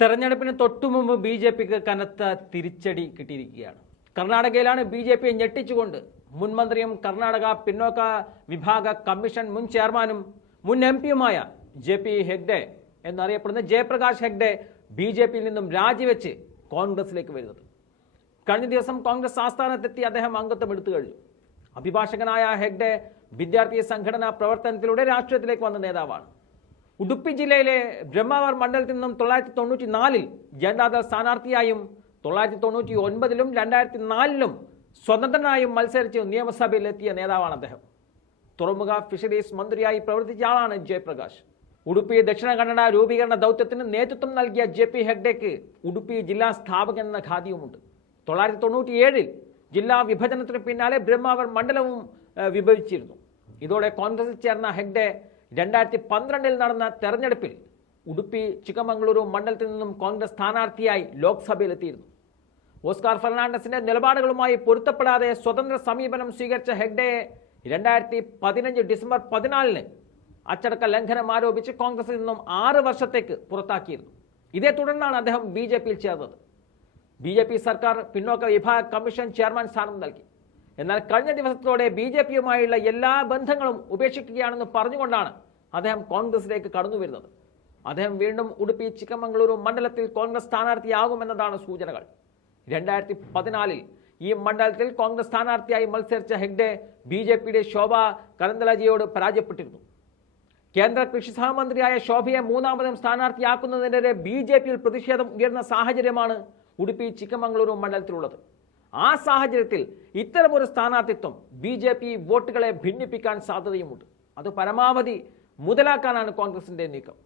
തെരഞ്ഞെടുപ്പിന് തൊട്ടുമുമ്പ് B J പിക്ക് കനത്ത തിരിച്ചടി കിട്ടിയിരിക്കുകയാണ്. കർണാടകയിലാണ് ബി ജെ പിയെ ഞെട്ടിച്ചുകൊണ്ട് മുൻ മന്ത്രിയും കർണാടക പിന്നോക്ക വിഭാഗ കമ്മീഷൻ മുൻ ചെയർമാനും മുൻ എം പിയുമായ ജെ പി ഹെഗ്ഡെ എന്നറിയപ്പെടുന്ന ജയപ്രകാശ് ഹെഗ്ഡെ ബി ജെ പിയിൽ നിന്നും രാജിവെച്ച് കോൺഗ്രസിലേക്ക് വരുന്നത്. കഴിഞ്ഞ ദിവസം കോൺഗ്രസ് ആസ്ഥാനത്തെത്തി അദ്ദേഹം അംഗത്വം എടുത്തു കഴിഞ്ഞു. അഭിഭാഷകനായ ഹെഗ്ഡെ വിദ്യാർത്ഥി സംഘടനാ പ്രവർത്തനത്തിലൂടെ രാഷ്ട്രീയത്തിലേക്ക് വന്ന നേതാവാണ്. ഉടുപ്പി ജില്ലയിലെ ബ്രഹ്മാവർ മണ്ഡലത്തിൽ നിന്നും തൊള്ളായിരത്തി തൊണ്ണൂറ്റി നാലിൽ ജനതാദൾ സ്ഥാനാർത്ഥിയായും തൊള്ളായിരത്തി തൊണ്ണൂറ്റി ഒൻപതിലും രണ്ടായിരത്തി നാലിലും സ്വതന്ത്രനായും മത്സരിച്ച് നിയമസഭയിലെത്തിയ നേതാവാണ് അദ്ദേഹം. തുറമുഖ ഫിഷറീസ് മന്ത്രിയായി പ്രവർത്തിച്ച ആളാണ് ജയപ്രകാശ്. ഉടുപ്പി ദക്ഷിണ കന്നഡ രൂപീകരണ ദൗത്യത്തിന് നേതൃത്വം നൽകിയ ജെ പി ഹെഗ്ഡേക്ക് ഉടുപ്പി ജില്ലാ സ്ഥാപകൻ എന്ന ഖാദിയുമുണ്ട്. തൊള്ളായിരത്തി തൊണ്ണൂറ്റി ഏഴിൽ ജില്ലാ വിഭജനത്തിന് പിന്നാലെ ബ്രഹ്മാവർ മണ്ഡലവും വിഭജിച്ചിരുന്നു. ഇതോടെ കോൺഗ്രസിൽ ചേർന്ന ഹെഗ്ഡെ രണ്ടായിരത്തി പന്ത്രണ്ടിൽ നടന്ന തെരഞ്ഞെടുപ്പിൽ ഉടുപ്പി ചിക്കമംഗളൂരു മണ്ഡലത്തിൽ നിന്നും കോൺഗ്രസ് സ്ഥാനാർത്ഥിയായി ലോക്സഭയിലെത്തിയിരുന്നു. ഓസ്കാർ ഫെർണാണ്ടസിന്റെ നിലപാടുകളുമായി പൊരുത്തപ്പെടാതെ സ്വതന്ത്ര സമീപനം സ്വീകരിച്ച ഹെഗ്ഡയെ രണ്ടായിരത്തി പതിനഞ്ച് ഡിസംബർ പതിനാലിന് അച്ചടക്ക ലംഘനം ആരോപിച്ച് കോൺഗ്രസിൽ നിന്നും ആറ് വർഷത്തേക്ക് പുറത്താക്കിയിരുന്നു. ഇതേ തുടർന്നാണ് അദ്ദേഹം ബി ജെ പിയിൽ ചേർന്നത്. ബി ജെ പി സർക്കാർ പിന്നോക്ക വിഭാഗ കമ്മീഷൻ ചെയർമാൻ സ്ഥാനം നൽകി. എന്നാൽ കഴിഞ്ഞ ദിവസത്തോടെ ബി ജെ പിയുമായുള്ള എല്ലാ ബന്ധങ്ങളും ഉപേക്ഷിക്കുകയാണെന്ന് പറഞ്ഞുകൊണ്ടാണ് അദ്ദേഹം കോൺഗ്രസിലേക്ക് കടന്നു വരുന്നത്. അദ്ദേഹം വീണ്ടും ഉടുപ്പി ചിക്കമംഗളൂരു മണ്ഡലത്തിൽ കോൺഗ്രസ് സ്ഥാനാർത്ഥിയാകുമെന്നതാണ് സൂചനകൾ. രണ്ടായിരത്തി പതിനാലിൽ ഈ മണ്ഡലത്തിൽ കോൺഗ്രസ് സ്ഥാനാർത്ഥിയായി മത്സരിച്ച ഹെഗ്ഡെ ബി ജെ പിയുടെ ശോഭ കരന്തലജിയോട് പരാജയപ്പെട്ടിരുന്നു. കേന്ദ്ര കൃഷി സഹമന്ത്രിയായ ശോഭയെ മൂന്നാമതും സ്ഥാനാർത്ഥിയാക്കുന്നതിനെതിരെ ബി ജെ പിയിൽ പ്രതിഷേധം ഉയർന്ന സാഹചര്യമാണ് ഉടുപ്പി ചിക്കമംഗളൂരു മണ്ഡലത്തിലുള്ളത്. ആ സാഹചര്യത്തിൽ ഇത്തരമൊരു സ്ഥാനാർത്ഥിത്വം ബി ജെ പി വോട്ടുകളെ ഭിന്നിപ്പിക്കാൻ സാധ്യതയുമുണ്ട്. അത് പരമാവധി മുതലാക്കാനാണ് കോൺഗ്രസിന്റെ നീക്കം.